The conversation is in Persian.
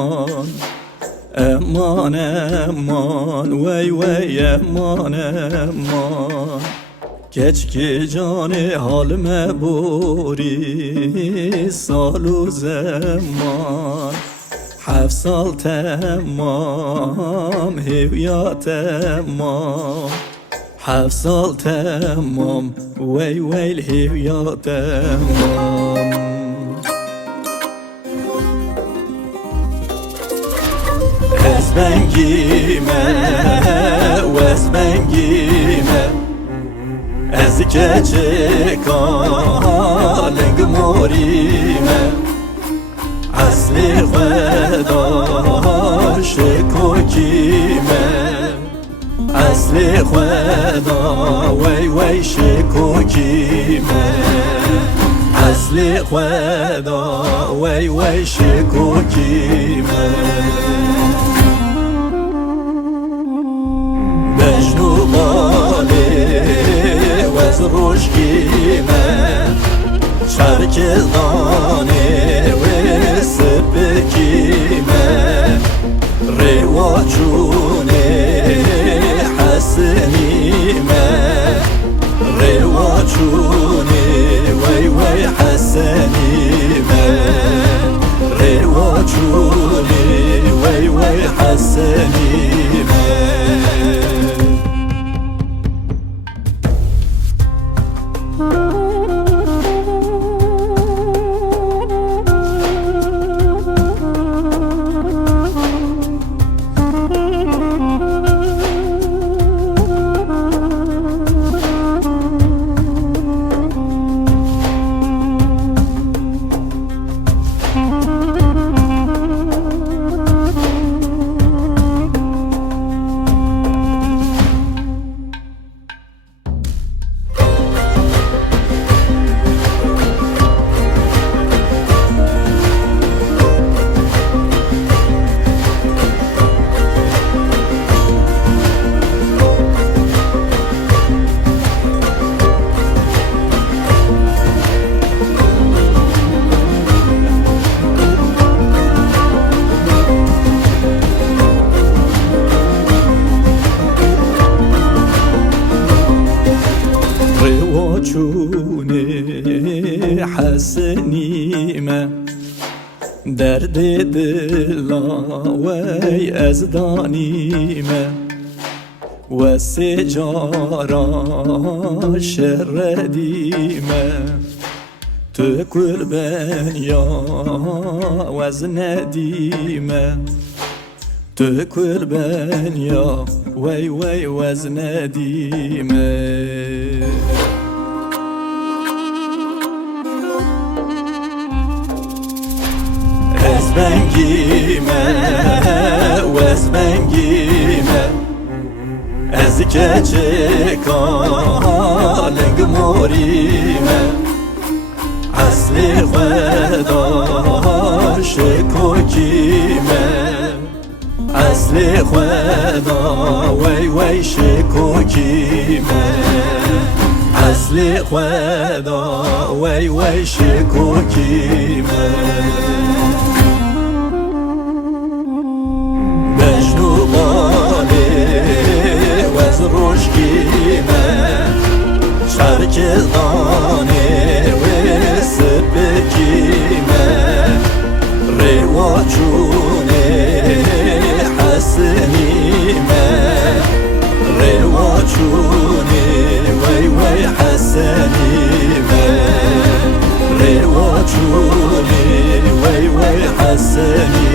امان امان امان وی وی امان امان کچکی جان حال مبوری سال و زمان 7 سال تمام هویا تمام 7 سال تمام وی ویل هویا تمام از بنگیمه و از بنگیمه از کچه کالنگ موریمه اصلی خدا شکوکیمه اصلی خدا وی وی شکوکیمه اصلی خدا وی وی شکوکیمه بجنو باله وز روشکیمه چرک دانه و سپکیمه رواجونه حسنیمه رواجونه وی وی حسنیمه رواجونه وی وی حسنیمه چونه حسنیمه درد دلا وی از دانیمه و سجارا شردیمه تو قربان یا وز ندیمه تو قربان یا وی وی وز ندیمه از بنگیمه و از بنگیمه از کچه کالنگ موریمه اصلی خدا شکوکیمه اصلی خدا وی وی شکوکیمه اصلی خدا وی وی شکوکیمه بجنو باله وز روشکیمه چرک دانه و سپکیمه رواجونه حسنیمه رواجونه وی وی حسنیمه رواجونه وی وی حسنیمه